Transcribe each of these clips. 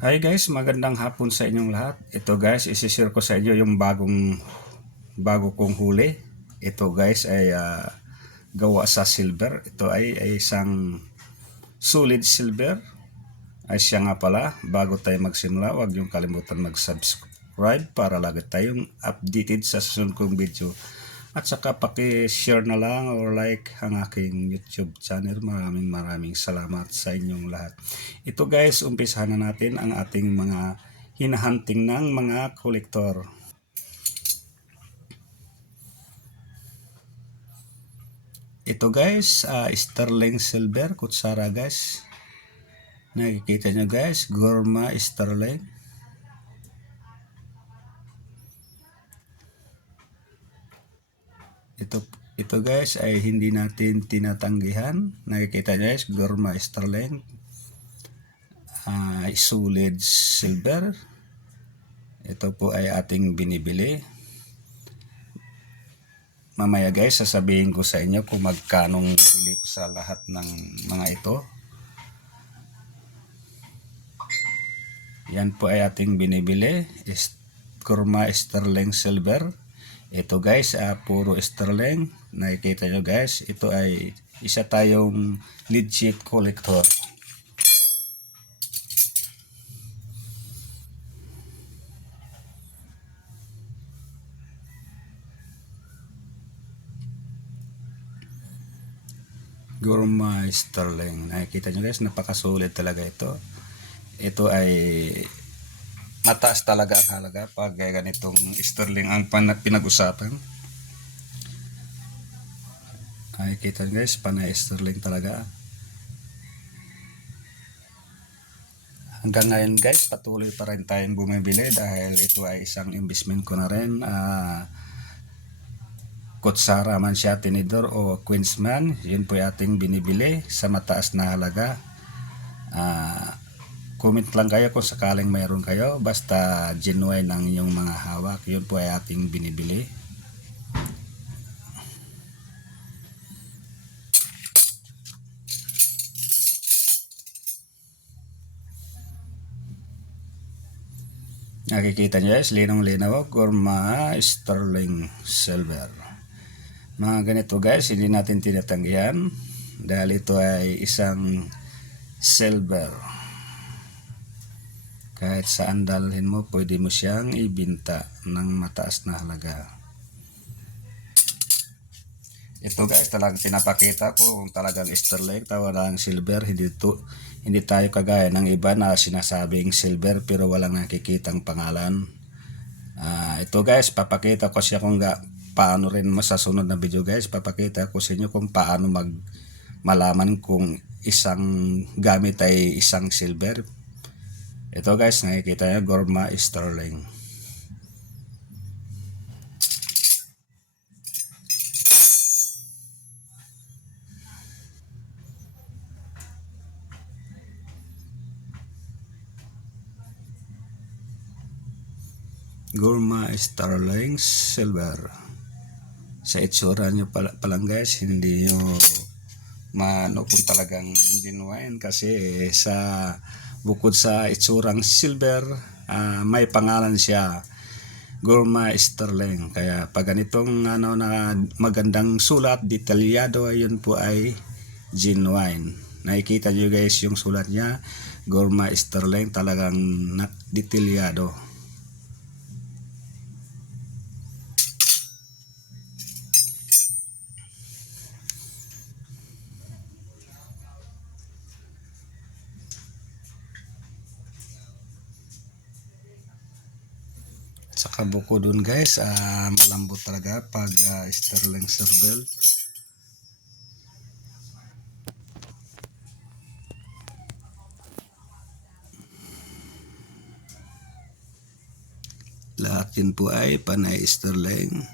Hi guys, magandang hapon sa inyong lahat. Ito guys, isi-share ko sa inyo yung bago kong huli. Ito guys ay gawa sa silver. Ito ay isang solid silver. Ay siya nga pala, bago tayo magsimula, huwag yung kalimutan mag-subscribe para lagi tayong updated sa susunod kong video. At saka paki-share na lang or like ang aking YouTube channel. Maraming salamat sa inyong lahat. Ito guys, umpisahan na natin ang ating mga hinahunting ng mga kolektor. Ito guys, sterling silver, kutsara guys. Nakikita nyo guys, Gorma sterling. Ito guys ay hindi natin tinatanggihan. Nakikita nyo guys, Gorma sterling. Solid silver. Ito po ay ating binibili. Mamaya guys, sasabihin ko sa inyo kung magkanong bili ko sa lahat ng mga ito. Yan po ay ating binibili. Gorma sterling silver. Ito guys, puro sterling. Nakikita nyo guys, ito ay isa tayong legit collector. Gorma sterling. Nakikita nyo guys, napakasulit talaga ito. Ito ay mataas talaga ang halaga pag ganitong sterling ang pinag-usapan. Nakikita nyo guys, panay sterling talaga. Hanggang ngayon guys, patuloy pa rin tayong bumibili dahil ito ay isang investment ko na rin. Kutsara man siya, tinidor o Queensman, yun po ay ating binibili sa mataas na halaga. Comment lang kayo kung sakaling mayroon kayo, basta genuine ang inyong mga hawak, yun po ay ating binibili. Nakikita nyo guys, linong-linaw, Gorma sterling silver. Mga ganito guys, hindi natin tinatanggihan dahil ito ay isang silver. Kahit saan dalhin mo, pwede mo siyang ibinta ng mataas na halaga. Ito guys, talagang pinapakita ko kung talagang sterling, tawalang silver. Hindi tayo kagaya ng iba na sinasabing silver pero walang nakikitang pangalan. Ito guys, papakita ko siya kung paano rin sa sunod na video guys. Papakita ko sa inyo kung paano malaman kung isang gamit ay isang silver. Ito guys, nakikita nyo, Gorma sterling. Gorma sterling silver. Sa itsura nyo palang guys, hindi nyo maano kung talagang genuine kasi bukod sa itsurang silver, may pangalan siya, Gorma sterling. Kaya pag ganitong na magandang sulat, detalyado, yun po ay genuine. Nakikita nyo guys yung sulat niya, Gorma sterling, talagang detalyado. Saka buko dun guys, malambot talaga pag sterling silver. Lahat yun po ay panay sterling.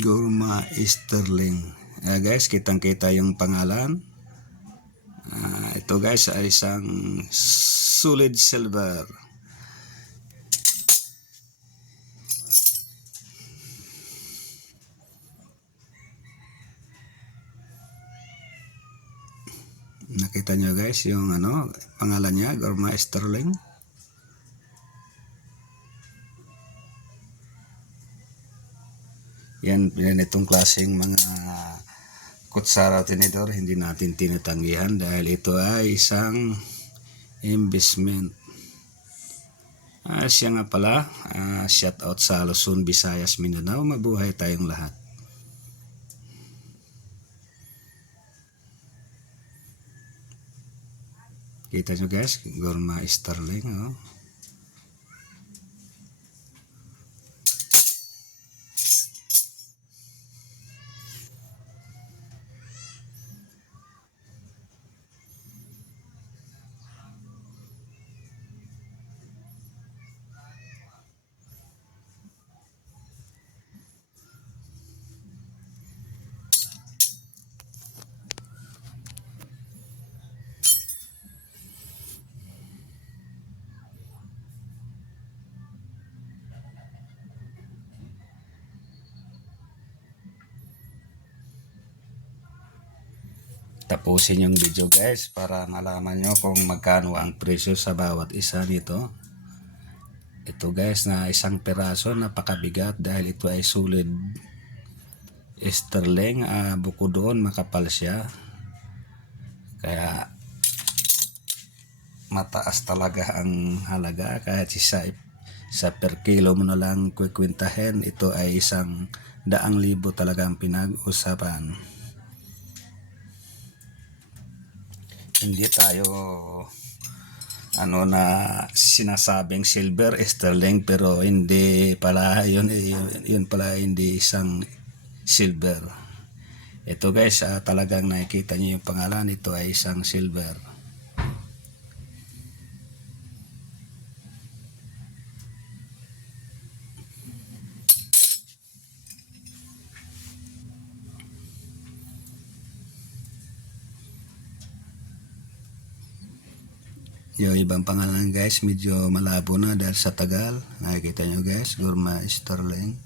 Gorma sterling. Guys, kitang-kita yung pangalan. Ito guys ay isang solid silver. Nakita nyo guys yung pangalan niya, Gorma Sterling. Yan itong klaseng mga kutsara tinidor, hindi natin tinatanggihan dahil ito ay isang investment. Siya nga pala, shout out sa Luzon, Visayas, Mindanao. Mabuhay tayong lahat. Kita nyo guys, Gorma Sterling. Tapusin yung video guys para malaman nyo kung magkano ang presyo sa bawat isa nito. Ito guys na isang piraso, napakabigat dahil ito ay solid sterling. Bukod doon makapal siya, kaya mataas talaga ang halaga. Kahit sa per kilo mo na lang kukwintahin, ito ay 100,000 talaga ang pinag-usapan. Hindi tayo na sinasabing silver sterling, pero hindi pala yun pala, hindi isang silver. Ito guys, talagang nakikita niyo yung pangalan, ito ay isang silver. Yung ibang pangalan guys, medyo malabo na dahil sa tagal. Nakikita nyo guys, Gorma Sterling.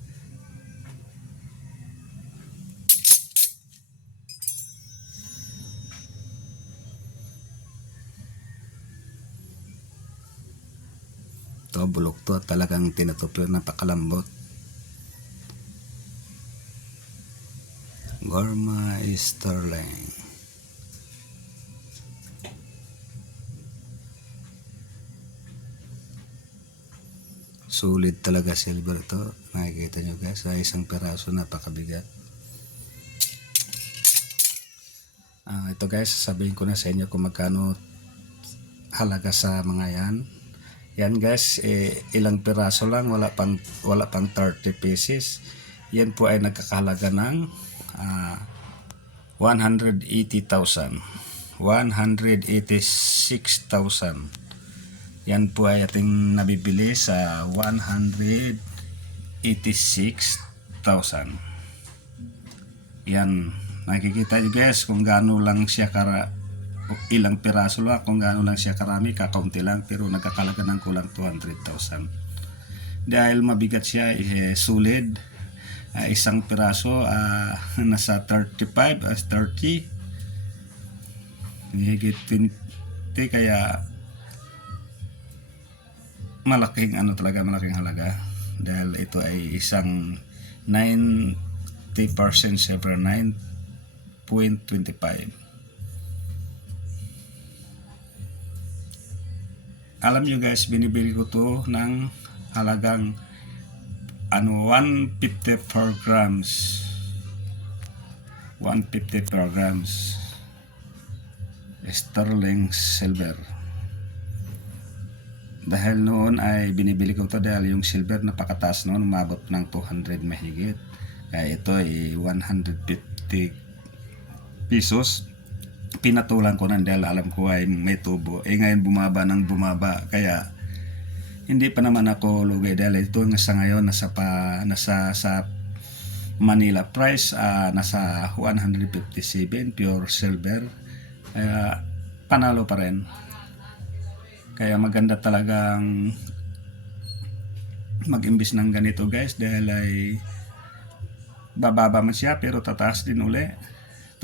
Ito, bulok to, talagang tinatupyo, napakalambot. Gorma Sterling. Sulit talaga silver ito. Nakikita nyo guys, sa isang peraso, napakabigat. Ito guys, sasabihin ko na sa inyo kung magkano halaga sa mga yan. Yan guys, ilang peraso lang, wala pang 30 pieces. Yan po ay nagkakahalaga ng 180,000, 186,000. Yan po ay ating nabibili sa 186,000. Yan, nakikita nyo guys kung gaano lang siya ilang piraso lang, kung gaano lang siya karami, kakaunti lang, pero nagkakalaga ng kulang 200,000. Dahil mabigat siya, solid. Isang piraso nasa 35 30, higit 20, kaya malaking malaking halaga, dahil ito ay isang 90% silver, 9.25. Alam nyo guys, binibili ko to ng halagang 150 per grams. 150 per grams sterling silver. Dahil noon ay binibili ko ito dahil yung silver napakataas noon, umabot ng 200 mahigit. Kaya ito ay 150 pesos. Pinatulan ko na dahil alam ko ay may tubo. Ngayon bumaba ng bumaba, kaya hindi pa naman ako lugi dahil ito sa ngayon nasa sa Manila price, nasa 157 pure silver. Kaya panalo pa rin. Kaya maganda talagang mag-imbis ng ganito guys, dahil ay bababa man siya pero tataas din uli.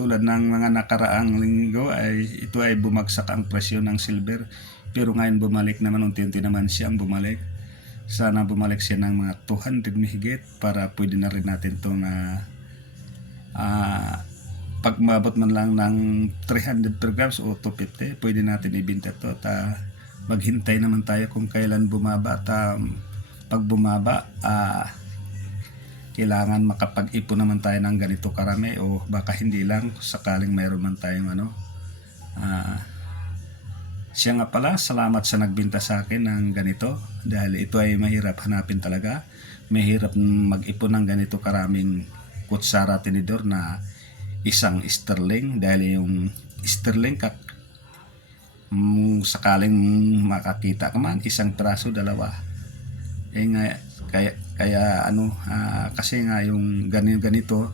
tulad ng mga nakaraang linggo ay ito ay bumagsak ang presyo ng silver, pero ngayon bumalik naman, unti-unti naman siyang bumalik. Sana bumalik siya ng mga 200 mahigit para pwede na rin natin to na pag mabot man lang ng 300 per grams o 250, pwede natin ibenta to at maghintay naman tayo kung kailan bumaba. At pag bumaba, kailangan makapag-ipon naman tayo ng ganito karami, o baka hindi lang, sakaling mayroon man tayong siya nga pala, salamat sa nagbenta sa akin ng ganito, dahil ito ay mahirap hanapin talaga. Mahirap mag-ipon ng ganito karaming kutsara tinidor na isang sterling, dahil yung sterling sakaling makakita ka man isang piraso, dalawa, nga kaya kasi nga yung ganito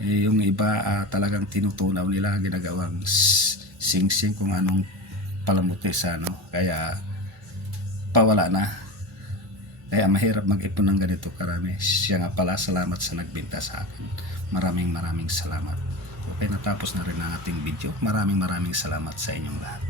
yung iba talagang tinutunaw nila, ginagawang sing-sing kung anong palamuti sa kaya pawala na. Kaya mahirap mag-ipon ng ganito karami. Siya nga pala, salamat sa nagbenta sa akin. Maraming salamat. Okay, natapos na rin ang ating video. Maraming salamat sa inyong lahat.